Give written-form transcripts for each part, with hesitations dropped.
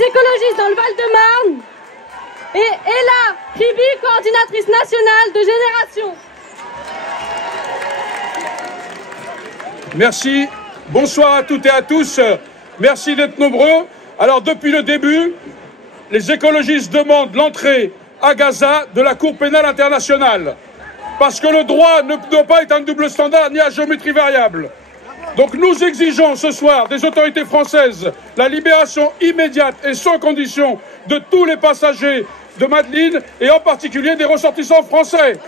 écologistes dans le Val-de-Marne, et Ella Kribi, coordinatrice nationale de Génération. Merci. Bonsoir à toutes et à tous. Merci d'être nombreux. Alors, depuis le début, les écologistes demandent l'entrée à Gaza de la Cour pénale internationale. Parce que le droit ne doit pas être un double standard ni à géométrie variable. Donc nous exigeons ce soir des autorités françaises la libération immédiate et sans condition de tous les passagers de Madeleine et en particulier des ressortissants français.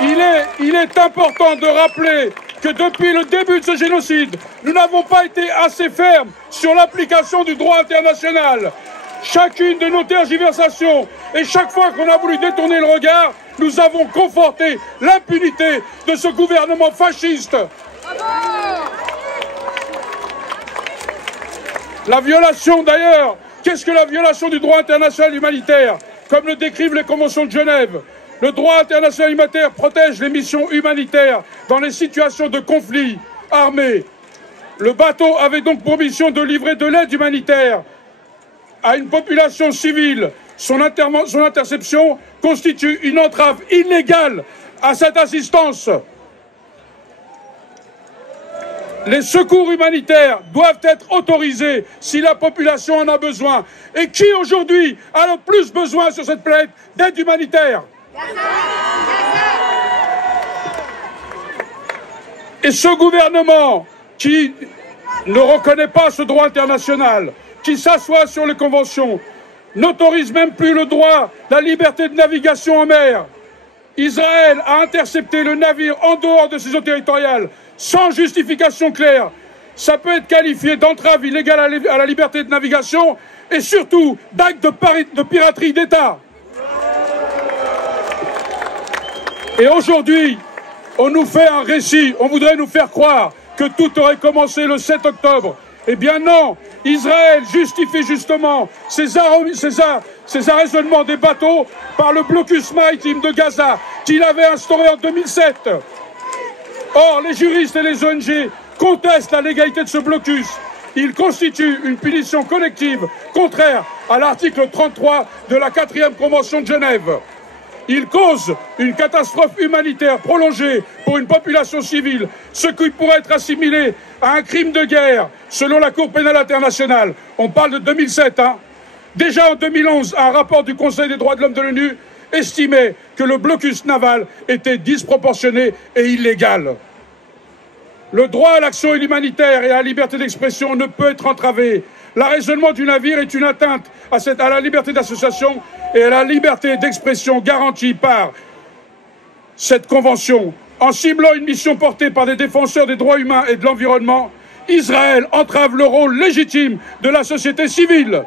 Il est important de rappeler que depuis le début de ce génocide, nous n'avons pas été assez fermes sur l'application du droit international. Chacune de nos tergiversations et chaque fois qu'on a voulu détourner le regard, nous avons conforté l'impunité de ce gouvernement fasciste. La violation d'ailleurs, qu'est-ce que la violation du droit international humanitaire? Comme le décrivent les conventions de Genève, le droit international humanitaire protège les missions humanitaires dans les situations de conflit armé. Le bateau avait donc pour mission de livrer de l'aide humanitaire à une population civile. Son interception constitue une entrave illégale à cette assistance. Les secours humanitaires doivent être autorisés si la population en a besoin. Et qui aujourd'hui a le plus besoin sur cette planète d'aide humanitaire? Et ce gouvernement qui ne reconnaît pas ce droit international, qui s'assoit sur les conventions, n'autorise même plus le droit, la liberté de navigation en mer. Israël a intercepté le navire en dehors de ses eaux territoriales, sans justification claire. Ça peut être qualifié d'entrave illégale à la liberté de navigation et surtout d'acte de piraterie d'État. Et aujourd'hui, on nous fait un récit, on voudrait nous faire croire que tout aurait commencé le 7 octobre. Eh bien non, Israël justifie justement ces arraisonnements des bateaux par le blocus maritime de Gaza qu'il avait instauré en 2007. Or, les juristes et les ONG contestent la légalité de ce blocus. Il constitue une punition collective contraire à l'article 33 de la 4e Convention de Genève. Il cause une catastrophe humanitaire prolongée pour une population civile, ce qui pourrait être assimilé à un crime de guerre, selon la Cour pénale internationale. On parle de 2007, hein. Déjà en 2011, un rapport du Conseil des droits de l'homme de l'ONU estimait que le blocus naval était disproportionné et illégal. Le droit à l'action humanitaire et à la liberté d'expression ne peut être entravé. L'arraisonnement du navire est une atteinte à la liberté d'association et à la liberté d'expression garantie par cette convention. En ciblant une mission portée par des défenseurs des droits humains et de l'environnement, Israël entrave le rôle légitime de la société civile.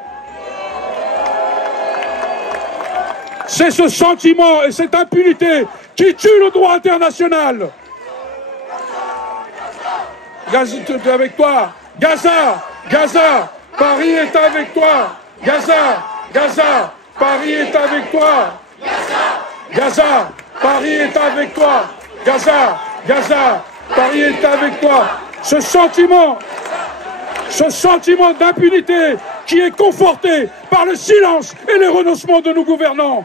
C'est ce sentiment et cette impunité qui tue le droit international. Gaza, avec toi. Gaza, Gaza, Paris est avec toi. Gaza, Gaza, Paris est avec toi. Gaza, Paris est avec toi. Gaza, Gaza, Paris est avec toi. Ce sentiment d'impunité qui est conforté par le silence et les renoncements de nos gouvernants.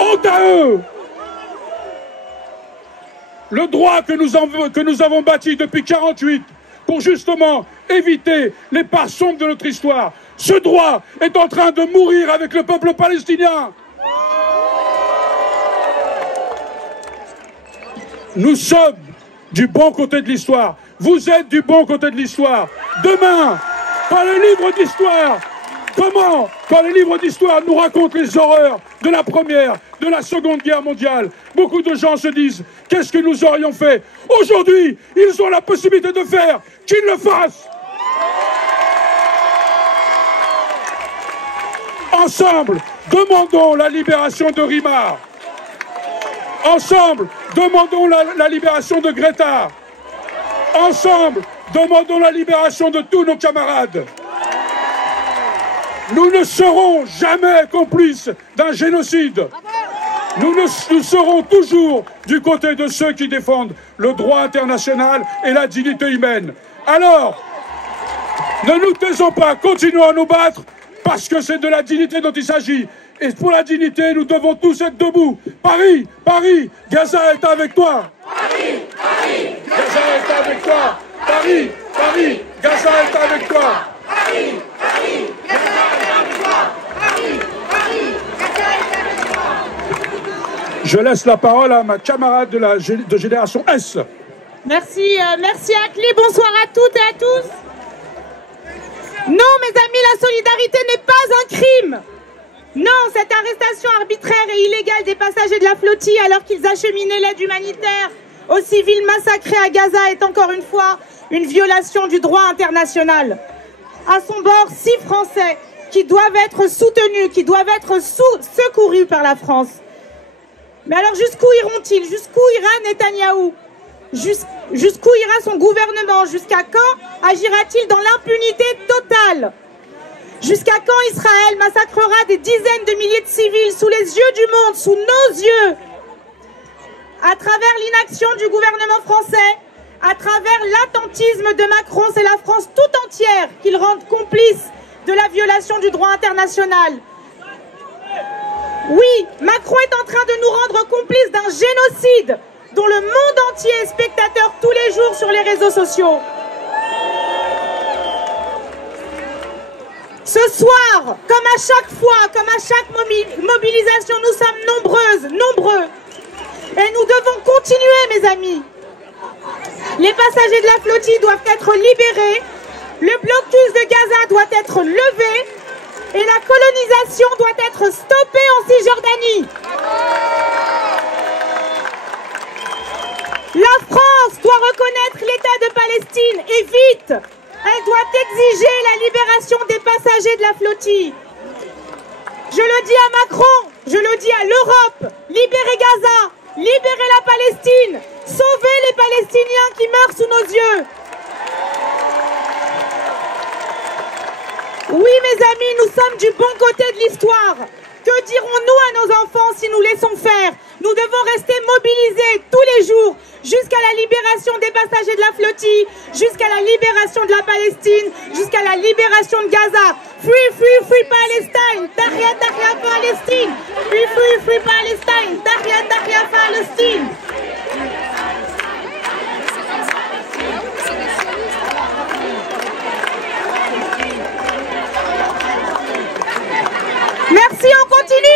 Honte à eux! Le droit que nous avons bâti depuis 1948 pour justement éviter les parts sombres de notre histoire, ce droit est en train de mourir avec le peuple palestinien. Nous sommes du bon côté de l'histoire. Vous êtes du bon côté de l'histoire. Demain, quand les livres d'histoire, quand les livres d'histoire nous racontent les horreurs de la Première, de la Seconde Guerre mondiale, beaucoup de gens se disent, qu'est-ce que nous aurions fait? Aujourd'hui, ils ont la possibilité de faire, qu'ils le fassent. Ensemble, demandons la libération de Rimar. Ensemble, demandons la libération de Greta. Ensemble, demandons la libération de tous nos camarades. Nous ne serons jamais complices d'un génocide. Nous serons toujours du côté de ceux qui défendent le droit international et la dignité humaine. Alors, Ne nous taisons pas, continuons à nous battre, parce que c'est de la dignité dont il s'agit. Et pour la dignité, nous devons tous être debout. Paris, Paris, Gaza est avec toi. Paris, Paris, Gaza est avec toi. Paris, Paris, Gaza est avec toi. Paris, Paris, Gaza est avec toi. Paris, Paris, Gaza est avec toi. Je laisse la parole à ma camarade de Génération S. Merci, merci Akli, bonsoir à toutes et à tous. Non, mes amis, la solidarité n'est pas un crime. Non, cette arrestation arbitraire et illégale des passagers de la flottille alors qu'ils acheminaient l'aide humanitaire aux civils massacrés à Gaza est encore une fois une violation du droit international. À son bord, 6 Français qui doivent être soutenus, qui doivent être secourus par la France. Mais alors jusqu'où iront-ils? Jusqu'où ira Netanyahou? Jusqu'où ira son gouvernement? Jusqu'à quand agira-t-il dans l'impunité totale? Jusqu'à quand Israël massacrera des dizaines de milliers de civils sous les yeux du monde, sous nos yeux? À travers l'inaction du gouvernement français, à travers l'attentisme de Macron, c'est la France tout entière qu'il rend complice de la violation du droit international. Oui, Macron est en train de nous rendre complices d'un génocide dont le monde entier est spectateur tous les jours sur les réseaux sociaux. Ce soir, comme à chaque fois, comme à chaque mobilisation, nous sommes nombreux. Et nous devons continuer, mes amis. Les passagers de la flottille doivent être libérés, le blocus de Gaza doit être levé et la colonisation doit être stoppée en Cisjordanie. La France doit reconnaître l'État de Palestine et vite. Elle doit exiger la libération des passagers de la flottille. Je le dis à Macron, je le dis à l'Europe, libérez Gaza, libérez la Palestine, sauvez les Palestiniens qui meurent sous nos yeux. Oui, mes amis, nous sommes du bon côté de l'histoire. Que dirons-nous à nos enfants si nous laissons faire? Nous devons rester mobilisés tous les jours jusqu'à la libération des passagers de la flottille, jusqu'à la libération de la Palestine, jusqu'à la libération de Gaza. Free, free, free Palestine! Tahria, Tahria, Palestine! Free, free, free Palestine! Tahria, Tahria, Palestine! Merci, on continue!